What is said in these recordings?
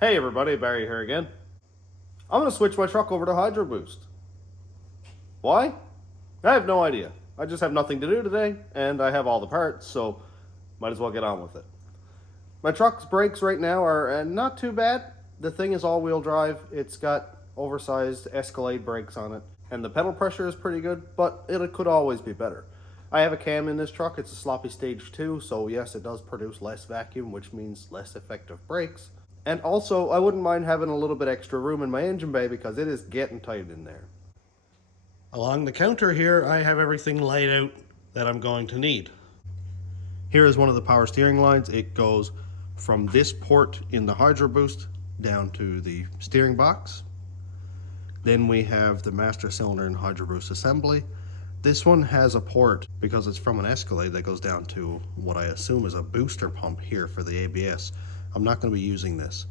Hey everybody, Barry here again. I'm going to switch my truck over to Hydroboost. Why? I have no idea. I just have nothing to do today, and I have all the parts, so might as well get on with it. My truck's brakes right now are not too bad. The thing is all-wheel drive. It's got oversized Escalade brakes on it, and the pedal pressure is pretty good, but it could always be better. I have a cam in this truck. It's a sloppy stage 2, so yes, it does produce less vacuum, which means less effective brakes. And also, I wouldn't mind having a little bit extra room in my engine bay because it is getting tight in there. Along the counter here, I have everything laid out that I'm going to need. Here is one of the power steering lines. It goes from this port in the Hydroboost down to the steering box. Then we have the master cylinder and Hydroboost assembly. This one has a port, because it's from an Escalade, that goes down to what I assume is a booster pump here for the ABS. I'm not going to be using this.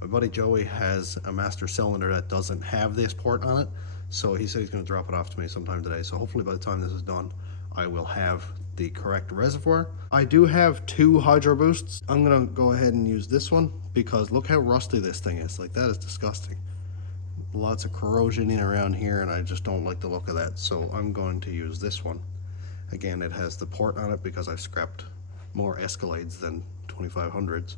My buddy Joey has a master cylinder that doesn't have this port on it, so he said he's going to drop it off to me sometime today. So hopefully by the time this is done, I will have the correct reservoir. I do have two Hydroboosts. I'm going to go ahead and use this one because look how rusty this thing is. Like, that is disgusting. Lots of corrosion in around here, and I just don't like the look of that, so I'm going to use this one. Again, it has the port on it because I've scrapped more Escalades than 2500s.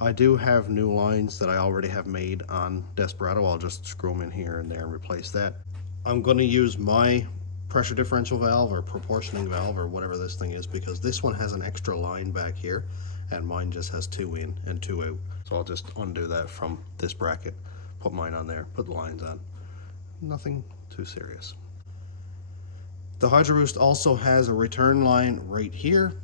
I do have new lines that I already have made on Desperado. I'll just screw them in here and there and replace that. I'm going to use my pressure differential valve or proportioning valve or whatever this thing is, because this one has an extra line back here and mine just has 2 in and 2 out. So I'll just undo that from this bracket, put mine on there, put the lines on. Nothing too serious. The Hydroboost also has a return line right here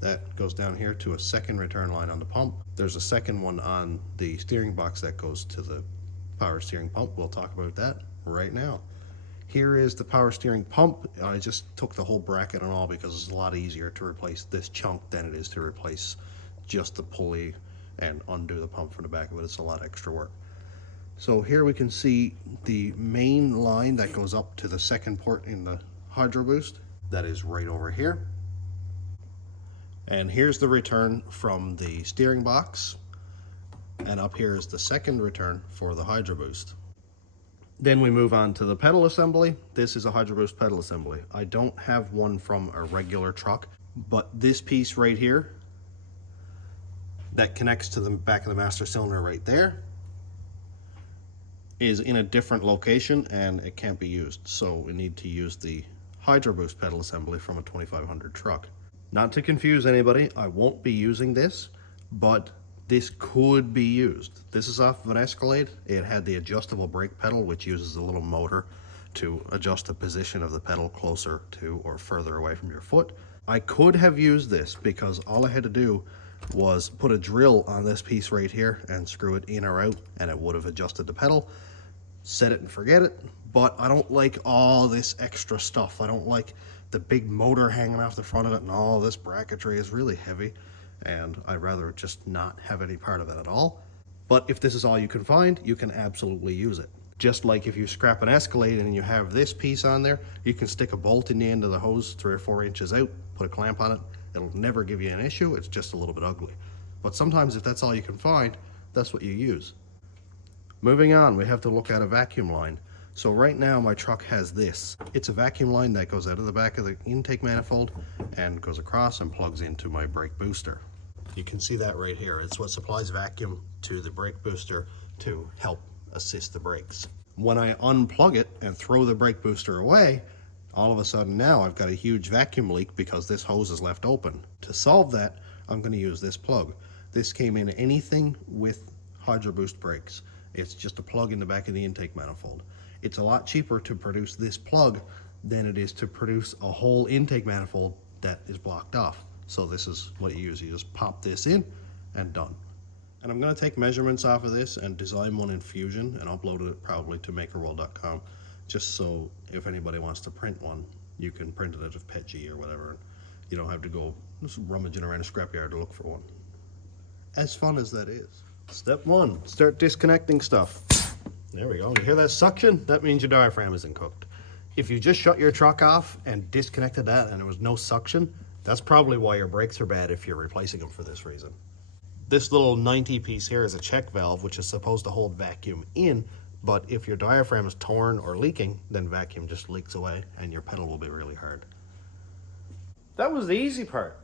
that goes down here to a second return line on the pump. There's a second one on the steering box that goes to the power steering pump. We'll talk about that right now. Here is the power steering pump. I just took the whole bracket and all because it's a lot easier to replace this chunk than it is to replace just the pulley and undo the pump from the back of it. It's a lot extra work. So here we can see the main line that goes up to the second port in the Hydroboost. That is right over here. And here's the return from the steering box. And up here is the second return for the Hydroboost. Then we move on to the pedal assembly. This is a Hydroboost pedal assembly. I don't have one from a regular truck, but this piece right here that connects to the back of the master cylinder right there is in a different location and it can't be used. So we need to use the Hydroboost pedal assembly from a 2500 truck. Not to confuse anybody, I won't be using this, but this could be used. This is off of an Escalade. It had the adjustable brake pedal, which uses a little motor to adjust the position of the pedal closer to or further away from your foot. I could have used this because all I had to do was put a drill on this piece right here and screw it in or out, and it would have adjusted the pedal. Set it and forget it. But I don't like all this extra stuff. I don't like the big motor hanging off the front of it, and all this bracketry is really heavy, and I'd rather just not have any part of it at all. But if this is all you can find, you can absolutely use it. Just like if you scrap an Escalade and you have this piece on there, you can stick a bolt in the end of the hose 3 or 4 inches out, put a clamp on it. It'll never give you an issue. It's just a little bit ugly. But sometimes if that's all you can find, that's what you use. Moving on, we have to look at a vacuum line. So right now my truck has this. It's a vacuum line that goes out of the back of the intake manifold and goes across and plugs into my brake booster. You can see that right here. It's what supplies vacuum to the brake booster to help assist the brakes. When I unplug it and throw the brake booster away, all of a sudden now I've got a huge vacuum leak because this hose is left open. To solve that, I'm going to use this plug. This came in anything with Hydroboost brakes. It's just a plug in the back of the intake manifold. It's a lot cheaper to produce this plug than it is to produce a whole intake manifold that is blocked off. So this is what you use. You just pop this in and done. And I'm going to take measurements off of this and design one in Fusion and upload it probably to makerworld.com, just so if anybody wants to print one, you can print it out of PETG or whatever. You don't have to go rummaging around a scrapyard to look for one. As fun as that is. Step 1, start disconnecting stuff. There we go. You hear that suction? That means your diaphragm isn't cooked. If you just shut your truck off and disconnected that and there was no suction, that's probably why your brakes are bad if you're replacing them for this reason. This little 90 piece here is a check valve, which is supposed to hold vacuum in, but if your diaphragm is torn or leaking, then vacuum just leaks away and your pedal will be really hard. That was the easy part.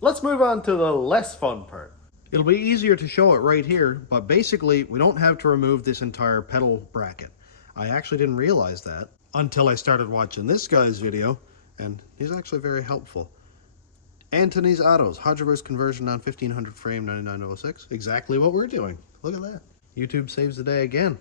Let's move on to the less fun part. It'll be easier to show it right here, but basically we don't have to remove this entire pedal bracket. I actually didn't realize that until I started watching this guy's video, and he's actually very helpful. Anthony's Autos, Hydroboost conversion on 1500 frame, 9906. Exactly what we're doing. Look at that. YouTube saves the day again.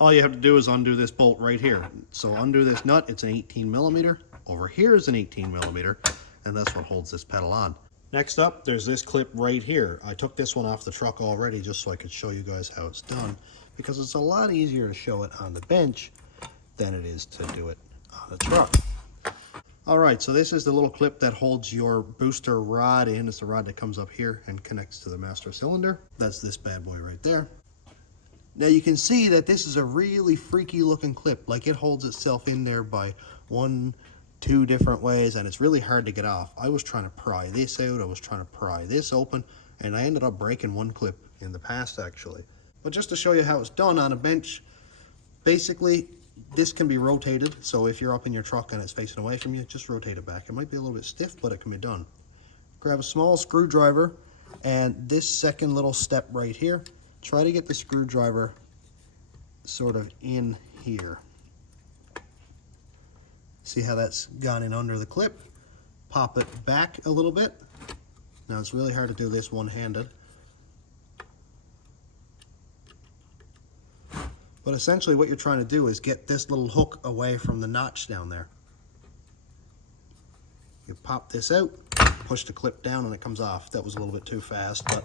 All you have to do is undo this bolt right here. So undo this nut, it's an 18 millimeter. Over here is an 18 millimeter, and that's what holds this pedal on. Next up, there's this clip right here. I took this one off the truck already just so I could show you guys how it's done, because it's a lot easier to show it on the bench than it is to do it on the truck. All right, so this is the little clip that holds your booster rod in. It's the rod that comes up here and connects to the master cylinder. That's this bad boy right there. Now you can see that this is a really freaky looking clip. Like, it holds itself in there by 1, 2 different ways, and it's really hard to get off. I was trying to pry this out, I was trying to pry this open, and I ended up breaking one clip in the past actually. But just to show you how it's done on a bench, basically this can be rotated, so if you're up in your truck and it's facing away from you, just rotate it back. It might be a little bit stiff, but it can be done. Grab a small screwdriver, and this second little step right here, try to get the screwdriver sort of in here. See how that's gone in under the clip? Pop it back a little bit. Now it's really hard to do this one-handed. But essentially what you're trying to do is get this little hook away from the notch down there. You pop this out, push the clip down, and it comes off. That was a little bit too fast, but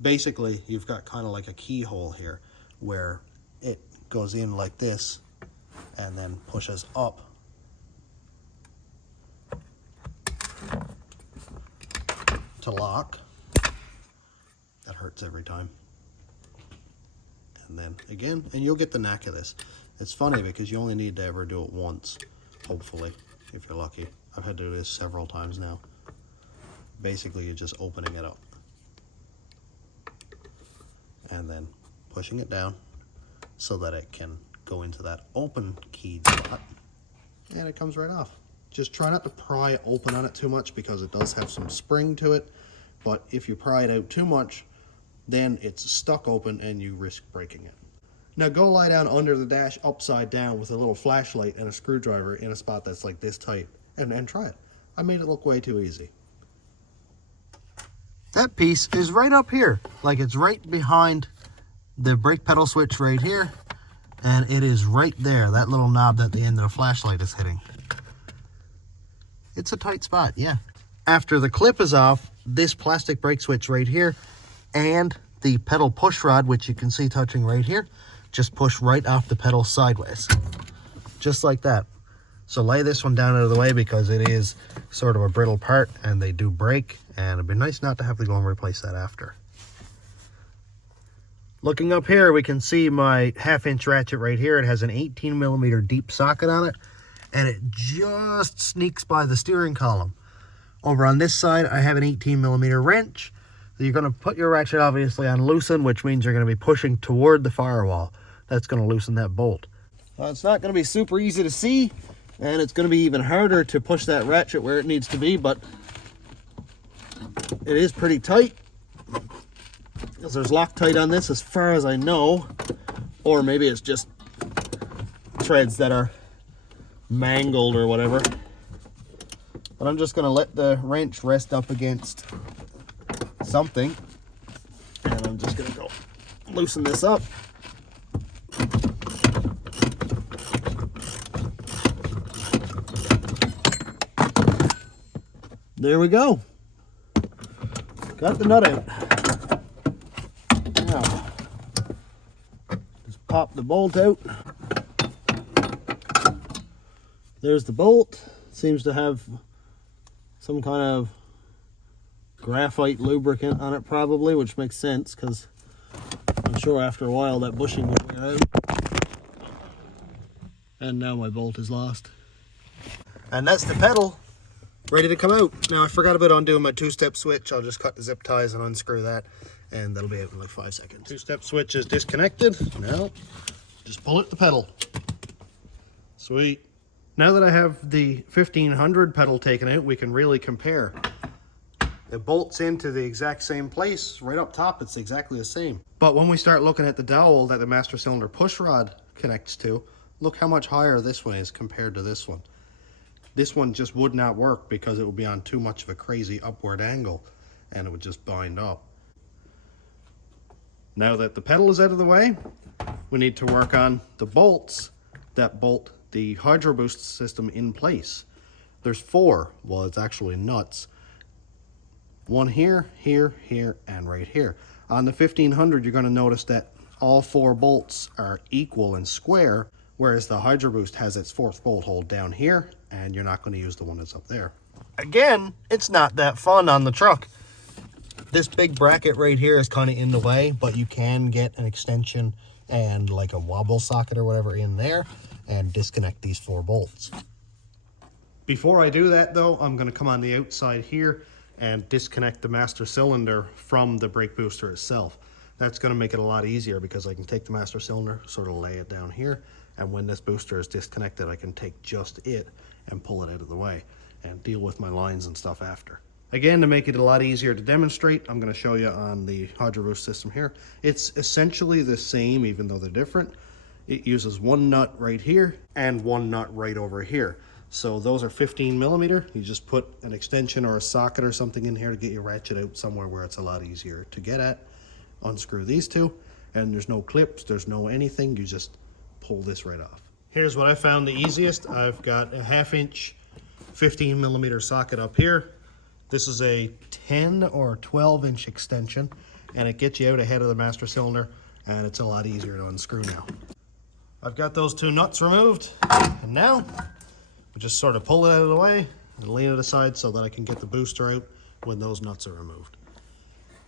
basically you've got kind of like a keyhole here where it goes in like this and then pushes up. To lock. That hurts every time. And then again, and you'll get the knack of this. It's funny because you only need to ever do it once, hopefully, if you're lucky. I've had to do this several times now. Basically, you're just opening it up and then pushing it down so that it can go into that open keyed spot, and it comes right off. Just try not to pry open on it too much because it does have some spring to it, but if you pry it out too much, then it's stuck open and you risk breaking it. Now go lie down under the dash upside down with a little flashlight and a screwdriver in a spot that's like this tight, and try it. I made it look way too easy. That piece is right up here, like it's right behind the brake pedal switch right here, and it is right there, that little knob that the end of the flashlight is hitting. It's a tight spot, yeah. After the clip is off, this plastic brake switch right here and the pedal push rod, which you can see touching right here, just push right off the pedal sideways, just like that. So lay this one down out of the way because it is sort of a brittle part and they do break, and it'd be nice not to have to go and replace that after. Looking up here, we can see my 1/2-inch ratchet right here. It has an 18 millimeter deep socket on it, and it just sneaks by the steering column. Over on this side, I have an 18 millimeter wrench. So you're going to put your ratchet obviously on loosen, which means you're going to be pushing toward the firewall. That's going to loosen that bolt. It's not going to be super easy to see, and it's going to be even harder to push that ratchet where it needs to be, but it is pretty tight. Because there's Loctite on this as far as I know, or maybe it's just threads that are mangled or whatever. But I'm just going to let the wrench rest up against something, and I'm just going to go loosen this up. There we go. Got the nut out. Now, just pop the bolt out. There's the bolt. Seems to have some kind of graphite lubricant on it probably, which makes sense because I'm sure after a while that bushing will wear out. And now my bolt is lost. And that's the pedal. ready to come out. Now I forgot about undoing my 2-step switch. I'll just cut the zip ties and unscrew that, and that'll be out in like 5 seconds. 2-step switch is disconnected. Now just pull it the pedal. Sweet. Now that I have the 1500 pedal taken out, we can really compare. It bolts into the exact same place. Right up top, it's exactly the same. But when we start looking at the dowel that the master cylinder push rod connects to, look how much higher this one is compared to this one. This one just would not work because it would be on too much of a crazy upward angle and it would just bind up. Now that the pedal is out of the way, we need to work on the bolts that bolt the Hydroboost system in place. There's 4, well it's actually nuts. One here, here, here, and right here. On the 1500, you're going to notice that all 4 bolts are equal and square, whereas the Hydroboost has its 4th bolt hole down here, and you're not going to use the one that's up there. Again, it's not that fun on the truck. This big bracket right here is kind of in the way, but you can get an extension and like a wobble socket or whatever in there and disconnect these 4 bolts. Before I do that though, I'm going to come on the outside here and disconnect the master cylinder from the brake booster itself. That's going to make it a lot easier because I can take the master cylinder, sort of lay it down here, and when this booster is disconnected, I can take just it and pull it out of the way and deal with my lines and stuff after. Again, to make it a lot easier to demonstrate, I'm going to show you on the Hydroboost system here. It's essentially the same, even though they're different. It uses 1 nut right here and 1 nut right over here. So those are 15 millimeter. You just put an extension or a socket or something in here to get your ratchet out somewhere where it's a lot easier to get at. Unscrew these 2, and there's no clips, there's no anything. You just pull this right off. Here's what I found the easiest. I've got a 1/2 inch 15 millimeter socket up here. This is a 10 or 12 inch extension, and it gets you out ahead of the master cylinder, and it's a lot easier to unscrew now. I've got those 2 nuts removed, and now we just sort of pull it out of the way and lean it aside so that I can get the booster out when those nuts are removed.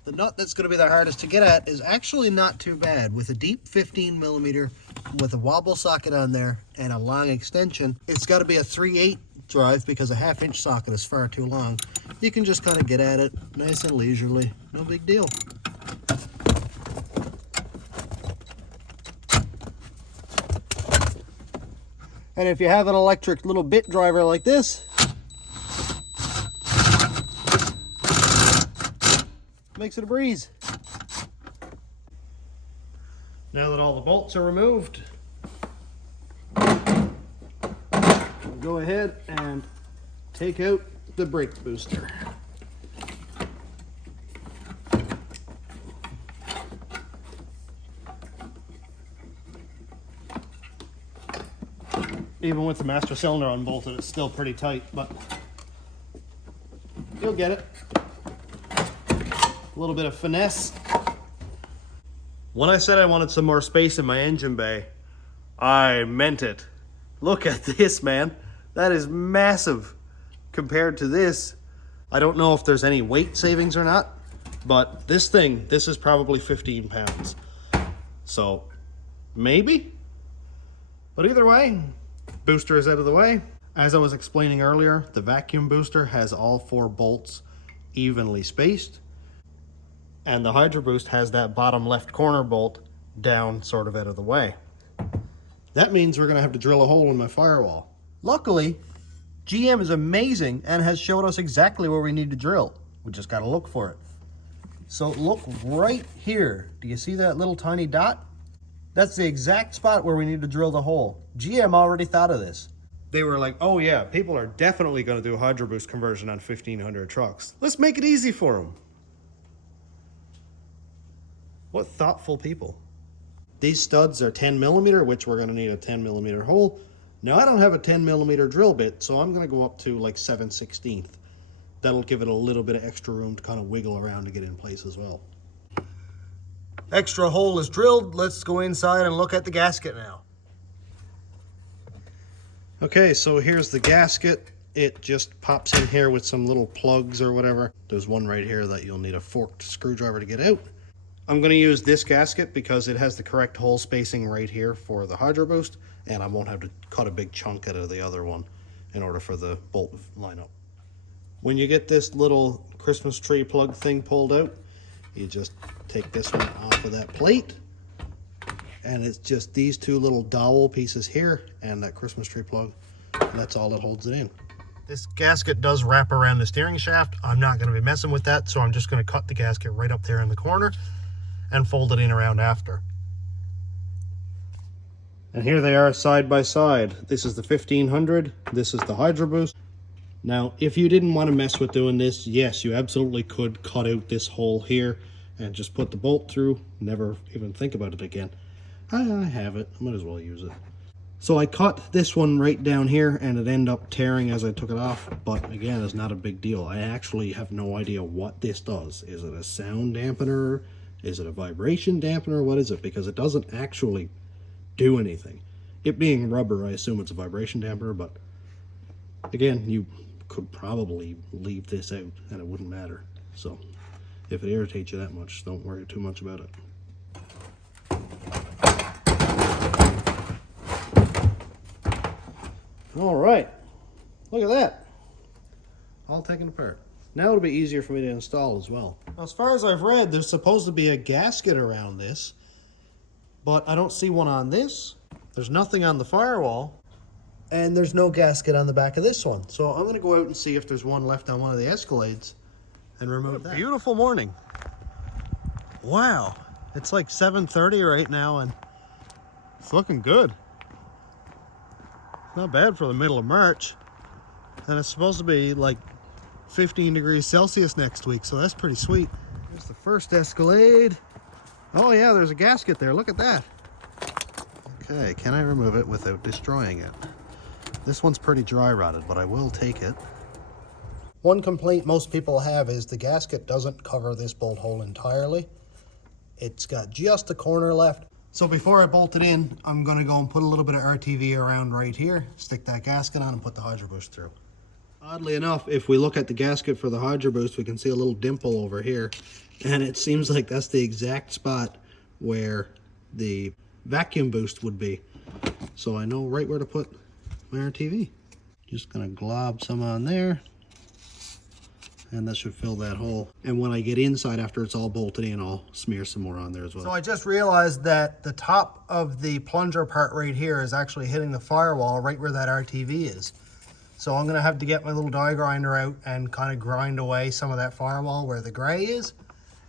The nut that's going to be the hardest to get at is actually not too bad. With a deep 15 millimeter with a wobble socket on there and a long extension, it's got to be a 3/8 drive because a 1/2 inch socket is far too long. You can just kind of get at it nice and leisurely. No big deal. And if you have an electric little bit driver like this, makes it a breeze. Now that all the bolts are removed, we'll go ahead and take out the brake booster. Even with the master cylinder unbolted, it's still pretty tight, but you'll get it. A little bit of finesse. When I said I wanted some more space in my engine bay, I meant it. Look at this, man. That is massive compared to this. I don't know if there's any weight savings or not, but this is probably 15 pounds. So, maybe? But either way, booster is out of the way. As I was explaining earlier, the vacuum booster has all 4 bolts evenly spaced, and the Hydroboost has that bottom left corner bolt down sort of out of the way. That means we're going to have to drill a hole in my firewall. Luckily, GM is amazing and has showed us exactly where we need to drill. We just got to look for it. So look right here. Do you see that little tiny dot? That's the exact spot where we need to drill the hole. GM already thought of this. They were like, oh yeah, people are definitely going to do a Hydroboost conversion on 1500 trucks. Let's make it easy for them. What thoughtful people. These studs are 10 millimeter, which we're going to need a 10 millimeter hole. Now I don't have a 10 millimeter drill bit, so I'm going to go up to like 7/16. That'll give it a little bit of extra room to kind of wiggle around to get in place as well. Extra hole is drilled. Let's go inside and look at the gasket now. Okay, so here's the gasket. It just pops in here with some little plugs or whatever. There's one right here that you'll need a forked screwdriver to get out. I'm going to use this gasket because it has the correct hole spacing right here for the Hydroboost, and I won't have to cut a big chunk out of the other one in order for the bolt to line up. When you get this little Christmas tree plug thing pulled out, you just take this one off of that plate, and it's just these two little dowel pieces here and that Christmas tree plug, and that's all that holds it in. This gasket does wrap around the steering shaft. I'm not going to be messing with that, so I'm just going to cut the gasket right up there in the corner and fold it in around after. And here they are side by side. This is the 1500, this is the Hydroboost. Now, if you didn't want to mess with doing this, yes, you absolutely could cut out this hole here and just put the bolt through, never even think about it again. I have it, I might as well use it. So I cut this one right down here and it ended up tearing as I took it off, but again, it's not a big deal. I actually have no idea what this does. Is it a sound dampener? Is it a vibration dampener? What is it? Because it doesn't actually do anything. It being rubber, I assume it's a vibration dampener, but again, you could probably leave this out and it wouldn't matter. So if it irritates you that much, don't worry too much about it. All right, look at that, all taken apart. Now it'll be easier for me to install as well. Now, as far as I've read, there's supposed to be a gasket around this, but I don't see one on this. There's nothing on the firewall, and there's no gasket on the back of this one. So I'm going to go out and see if there's one left on one of the Escalades and remove that. Beautiful morning. Wow, it's like 7:30 right now, and it's looking good. Not bad for the middle of March, and it's supposed to be like 15 degrees Celsius next week, so that's pretty sweet. Here's the first Escalade. Oh yeah, there's a gasket there, look at that. Okay, can I remove it without destroying it? This one's pretty dry rotted, but I will take it. One complaint most people have is the gasket doesn't cover this bolt hole entirely. It's got just a corner left. So before I bolt it in, I'm gonna go and put a little bit of RTV around right here, stick that gasket on and put the Hydroboost through. Oddly enough, if we look at the gasket for the Hydroboost, we can see a little dimple over here, and it seems like that's the exact spot where the vacuum boost would be. So I know right where to put my RTV. Just gonna glob some on there, and that should fill that hole. And when I get inside after it's all bolted in, I'll smear some more on there as well. So I just realized that the top of the plunger part right here is actually hitting the firewall right where that RTV is. So I'm gonna have to get my little die grinder out and kind of grind away some of that firewall where the gray is,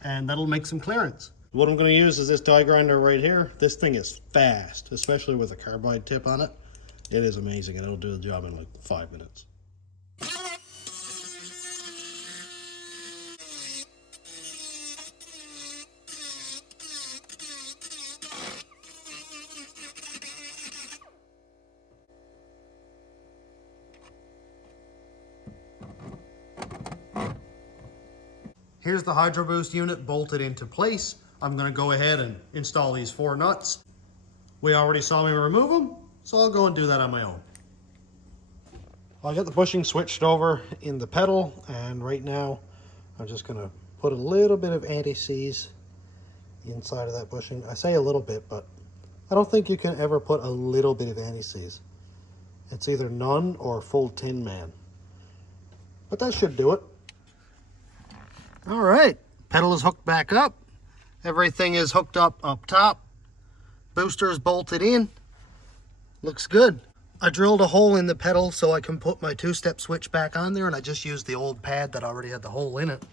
and that'll make some clearance. What I'm gonna use is this die grinder right here. This thing is fast, especially with a carbide tip on it. It is amazing, and it'll do the job in like 5 minutes. Here's the Hydroboost unit bolted into place. I'm gonna go ahead and install these 4 nuts. We already saw me remove them, so I'll go and do that on my own. I got the bushing switched over in the pedal, and right now I'm just gonna put a little bit of anti-seize inside of that bushing. I say a little bit, but I don't think you can ever put a little bit of anti-seize. It's either none or full Tin Man. But that should do it. All right, pedal is hooked back up. Everything is hooked up top. Booster is bolted in. Looks good. I drilled a hole in the pedal so I can put my 2-step switch back on there, and I just used the old pad that already had the hole in it.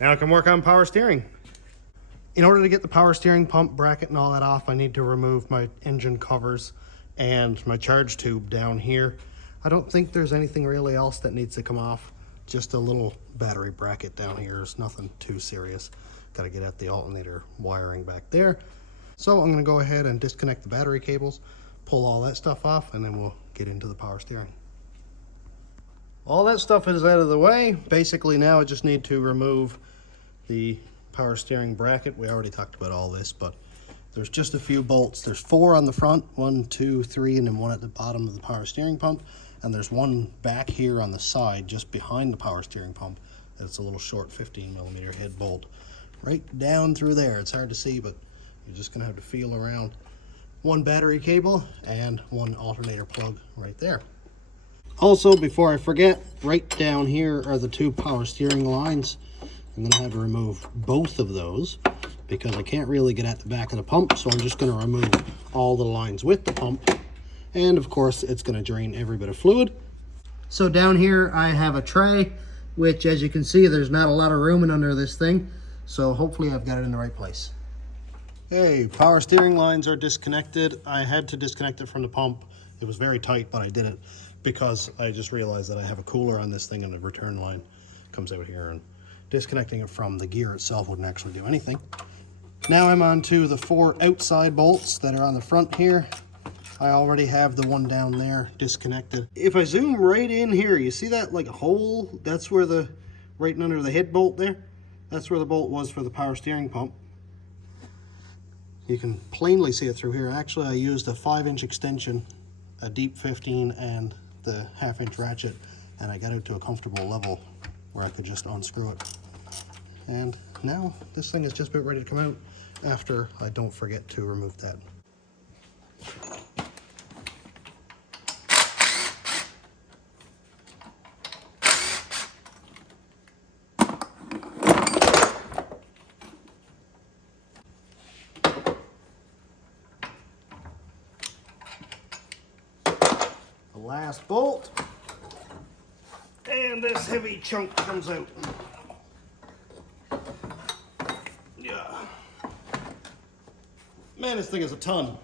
Now I can work on power steering. In order to get the power steering pump bracket and all that off, I need to remove my engine covers and my charge tube down here. I don't think there's anything really else that needs to come off. Just a little battery bracket down here. It's nothing too serious. Got to get at the alternator wiring back there. So I'm going to go ahead and disconnect the battery cables, pull all that stuff off, and then we'll get into the power steering. All that stuff is out of the way. Basically now I just need to remove the power steering bracket. We already talked about all this, but there's just a few bolts. There's 4 on the front, 1, 2, 3, and then 1 at the bottom of the power steering pump. And there's 1 back here on the side, just behind the power steering pump. It's a little short 15mm head bolt right down through there. It's hard to see, but you're just gonna have to feel around. 1 battery cable and 1 alternator plug right there. Also, before I forget, right down here are the two power steering lines. I'm going to have to remove both of those because I can't really get at the back of the pump, so I'm just going to remove all the lines with the pump. And of course, it's going to drain every bit of fluid. So down here I have a tray, which as you can see, there's not a lot of room in under this thing. So hopefully I've got it in the right place. Hey, power steering lines are disconnected. I had to disconnect it from the pump. It was very tight, but I did it because I just realized that I have a cooler on this thing and the return line comes out here, and disconnecting it from the gear itself wouldn't actually do anything. Now I'm on to the 4 outside bolts that are on the front here. I already have the one down there disconnected. If I zoom right in here, you see that like hole? That's where the, right under the head bolt there, that's where the bolt was for the power steering pump. You can plainly see it through here. Actually, I used a 5-inch extension, a deep 15, and the 1/2-inch ratchet, and I got it to a comfortable level where I could just unscrew it. And now this thing is just about ready to come out after I don't forget to remove that. Last bolt, and this heavy chunk comes out. Yeah, man, this thing is a ton.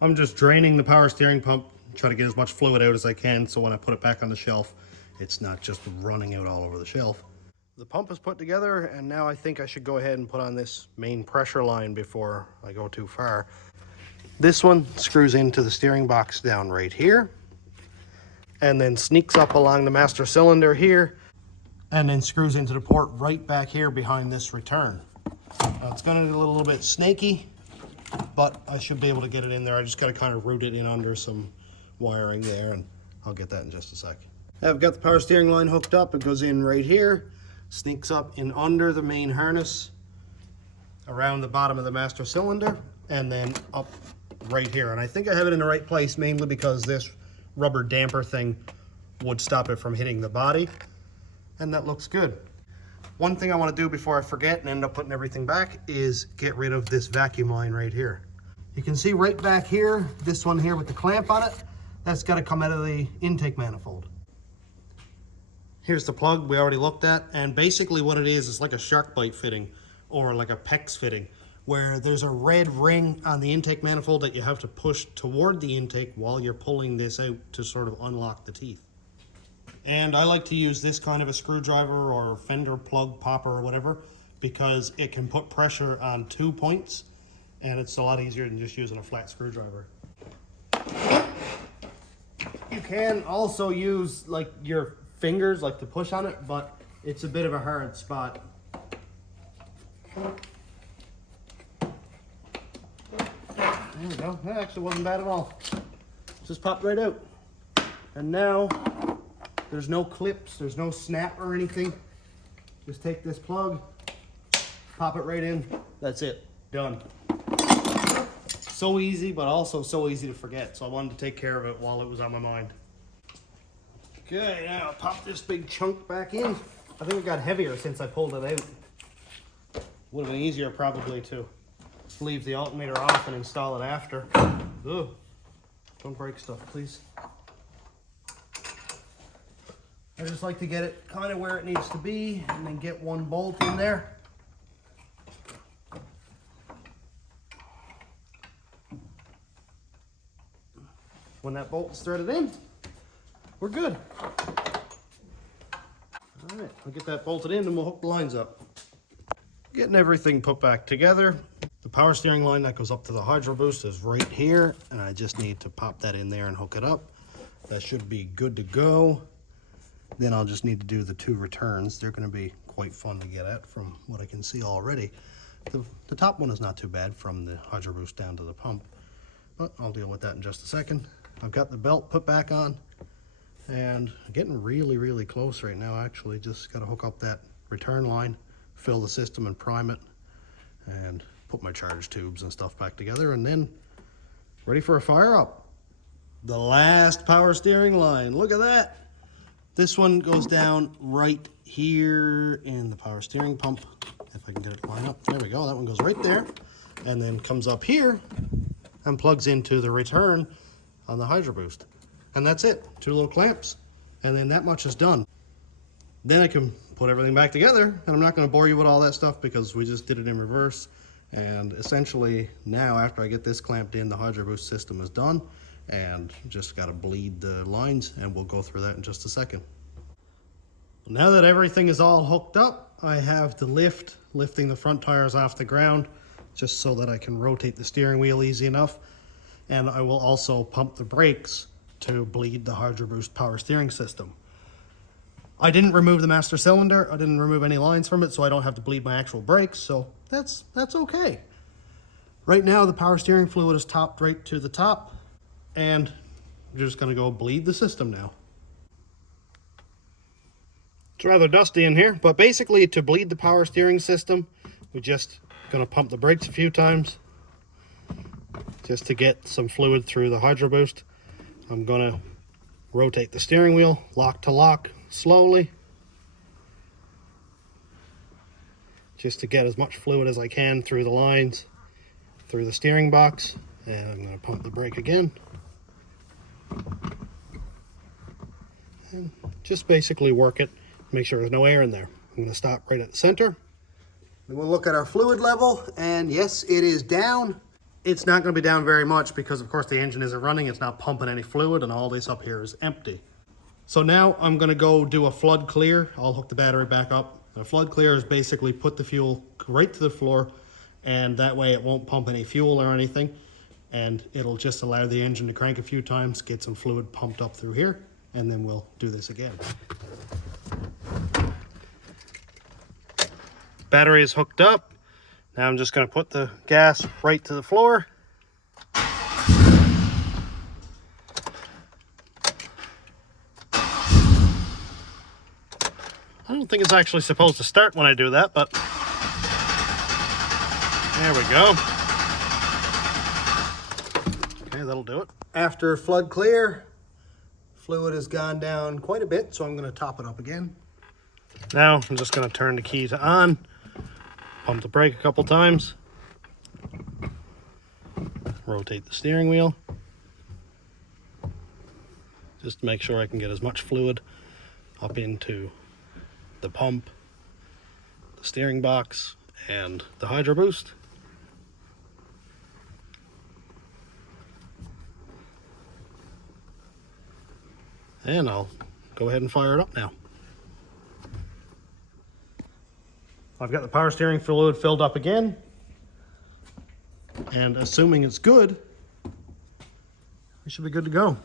I'm just draining the power steering pump, trying to get as much fluid out as I can, so when I put it back on the shelf, it's not just running out all over the shelf. The pump is put together, and now I think I should go ahead and put on this main pressure line before I go too far. This one screws into the steering box down right here, and then sneaks up along the master cylinder here, and then screws into the port right back here behind this return. Now, it's gonna be a little bit snaky, but I should be able to get it in there. I just gotta kind of route it in under some wiring there, and I'll get that in just a sec. I've got the power steering line hooked up. It goes in right here, sneaks up in under the main harness, around the bottom of the master cylinder, and then up right here. And I think I have it in the right place, mainly because this rubber damper thing would stop it from hitting the body, and that looks good. One thing I want to do before I forget and end up putting everything back is get rid of this vacuum line right here. You can see right back here, this one here with the clamp on it, that's got to come out of the intake manifold. Here's the plug we already looked at, and basically what it is like a shark bite fitting or like a PEX fitting, where there's a red ring on the intake manifold that you have to push toward the intake while you're pulling this out to sort of unlock the teeth. And I like to use this kind of a screwdriver or fender plug popper or whatever, because it can put pressure on 2 points, and it's a lot easier than just using a flat screwdriver. You can also use like your fingers like to push on it, but it's a bit of a hard spot. There we go. That actually wasn't bad at all. Just popped right out. And now there's no clips, there's no snap or anything. Just take this plug, pop it right in. That's it. Done. So easy, but also so easy to forget. So I wanted to take care of it while it was on my mind. Okay, now I'll pop this big chunk back in. I think it got heavier since I pulled it out. Would have been easier probably to leave the alternator off and install it after. Ugh. Don't break stuff, please. I just like to get it kind of where it needs to be and then get one bolt in there. When that bolt's threaded in, we're good. All right, I'll get that bolted in and we'll hook the lines up. Getting everything put back together. The power steering line that goes up to the Hydroboost is right here, and I just need to pop that in there and hook it up. That should be good to go. Then I'll just need to do the 2 returns. They're going to be quite fun to get at from what I can see already. The top one is not too bad from the Hydroboost down to the pump, but I'll deal with that in just a second. I've got the belt put back on, and I'm getting really close right now. Actually, just got to hook up that return line, fill the system and prime it, and put my charge tubes and stuff back together, and then ready for a fire up. The last power steering line. Look at that. This one goes down right here in the power steering pump. If I can get it to line up. There we go. That one goes right there. And then comes up here and plugs into the return on the Hydroboost. And that's it. 2 little clamps. And then that much is done. Then I can put everything back together. And I'm not going to bore you with all that stuff because we just did it in reverse. And essentially now after I get this clamped in, the Hydroboost system is done. And just got to bleed the lines, and we'll go through that in just a second. Now that everything is all hooked up, I have the lifting the front tires off the ground just so that I can rotate the steering wheel easy enough. And I will also pump the brakes to bleed the Hydroboost power steering system. I didn't remove the master cylinder. I didn't remove any lines from it, so I don't have to bleed my actual brakes, so that's okay. Right now the power steering fluid is topped right to the top. And we're just going to go bleed the system now. It's rather dusty in here, but basically to bleed the power steering system, we're just going to pump the brakes a few times just to get some fluid through the Hydroboost. I'm going to rotate the steering wheel lock to lock slowly just to get as much fluid as I can through the lines, through the steering box. And I'm going to pump the brake again. And just basically work it, make sure there's no air in there. I'm going to stop right at the center. Then we'll look at our fluid level, and yes, it is down. It's not going to be down very much because of course the engine isn't running, it's not pumping any fluid, and all this up here is empty. So now I'm going to go do a flood clear. I'll hook the battery back up. A flood clear is basically put the fuel right to the floor, and that way it won't pump any fuel or anything. And it'll just allow the engine to crank a few times, get some fluid pumped up through here, and then we'll do this again. Battery is hooked up. Now I'm just going to put the gas right to the floor. I don't think it's actually supposed to start when I do that, but there we go. That'll do it. After flood clear, fluid has gone down quite a bit, so I'm going to top it up again. Now I'm just going to turn the key to on, pump the brake a couple times, rotate the steering wheel, just to make sure I can get as much fluid up into the pump, the steering box, and the Hydroboost. And I'll go ahead and fire it up now. I've got the power steering fluid filled up again. And assuming it's good, we should be good to go.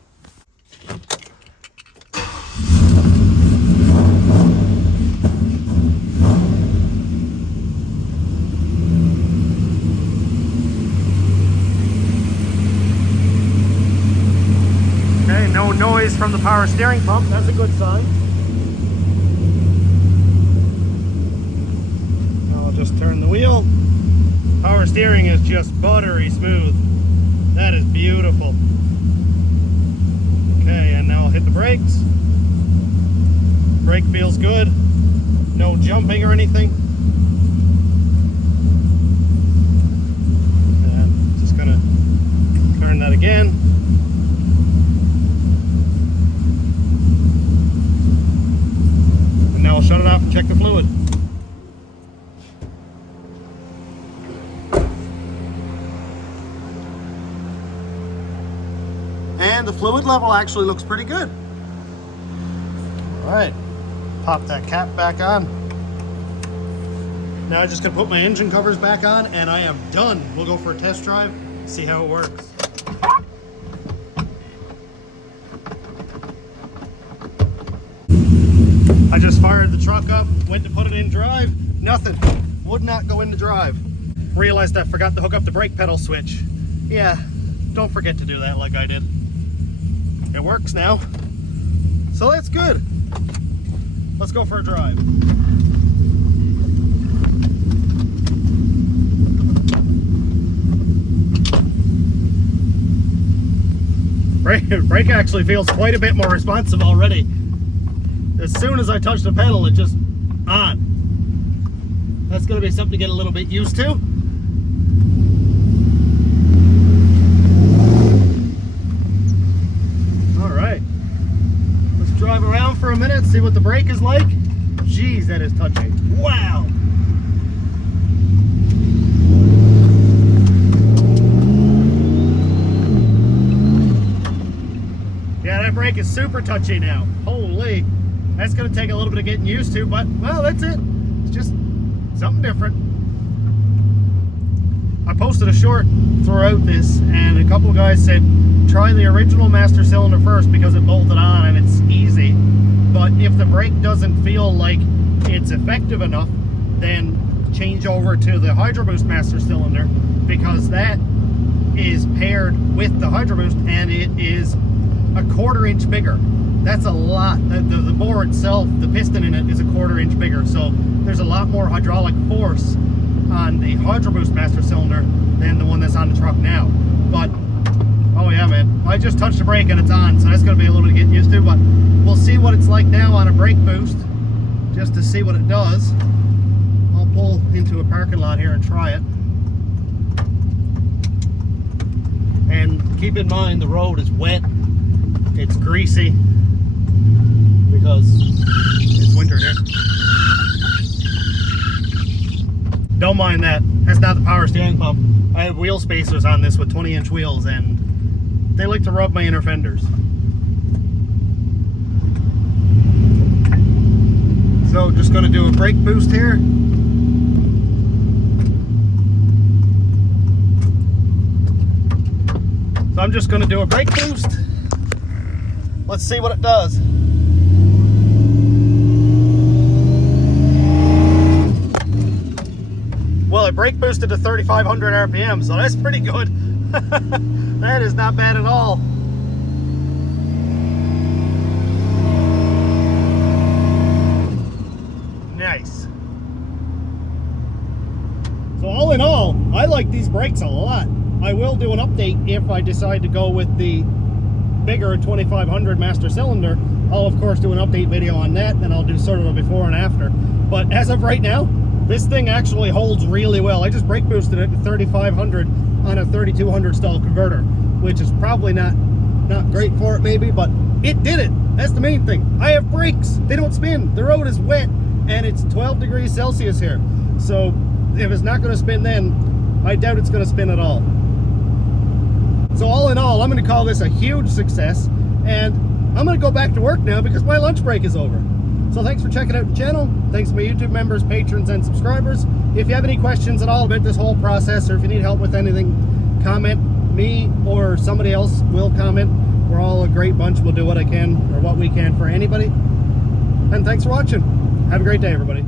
No noise from the power steering pump, that's a good sign. I'll just turn the wheel. Power steering is just buttery smooth. That is beautiful. Okay, and now I'll hit the brakes. Brake feels good. No jumping or anything. And just gonna turn that again. Now I'll shut it off and check the fluid. And the fluid level actually looks pretty good. All right, pop that cap back on. Now I'm just gonna put my engine covers back on and I am done. We'll go for a test drive, see how it works. I just fired the truck up, went to put it in drive, nothing, would not go into drive. Realized I forgot to hook up the brake pedal switch. Yeah, don't forget to do that like I did. It works now, so that's good. Let's go for a drive. brake actually feels quite a bit more responsive already. As soon as I touch the pedal, it just on. That's going to be something to get a little bit used to. All right, let's drive around for a minute, see what the brake is like. Jeez, that is touchy. Wow. Yeah, that brake is super touchy now. Holy, that's gonna take a little bit of getting used to, but well, that's it. It's just something different. I posted a short throughout this, and a couple of guys said, try the original master cylinder first because it bolted on and it's easy. But if the brake doesn't feel like it's effective enough, then change over to the Hydroboost master cylinder, because that is paired with the Hydroboost and it is a 1/4 inch bigger. That's a lot. The bore itself, the piston in it is a 1/4 inch bigger, so there's a lot more hydraulic force on the Hydroboost master cylinder than the one that's on the truck now. But oh yeah, man, I just touched the brake and it's on, so that's going to be a little bit to get used to, but we'll see what it's like now on a brake boost, just to see what it does. I'll pull into a parking lot here and try it. And keep in mind, the road is wet, it's greasy, because it's winter here. Don't mind that, that's not the power steering pump. I have wheel spacers on this with 20-inch wheels, and they like to rub my inner fenders. So just going to do a brake boost here. So I'm just going to do a brake boost. Let's see what it does. Well, it brake boosted to 3,500 RPM, so that's pretty good. That is not bad at all. Nice. So all in all, I like these brakes a lot. I will do an update if I decide to go with the bigger 2500 master cylinder. I'll of course do an update video on that, and I'll do sort of a before and after. But as of right now, this thing actually holds really well. I just brake boosted it to 3,500 on a 3,200 stall converter, which is probably not great for it maybe, but it did it. That's the main thing. I have brakes, they don't spin. The road is wet and it's 12 degrees Celsius here. So if it's not gonna spin then, I doubt it's gonna spin at all. So all in all, I'm gonna call this a huge success, and I'm gonna go back to work now because my lunch break is over. So thanks for checking out the channel. Thanks to my YouTube members, patrons, and subscribers. If you have any questions at all about this whole process, or if you need help with anything, comment. Me or somebody else will comment. We're all a great bunch. We'll do what I can, or what we can, for anybody. And thanks for watching. Have a great day, everybody.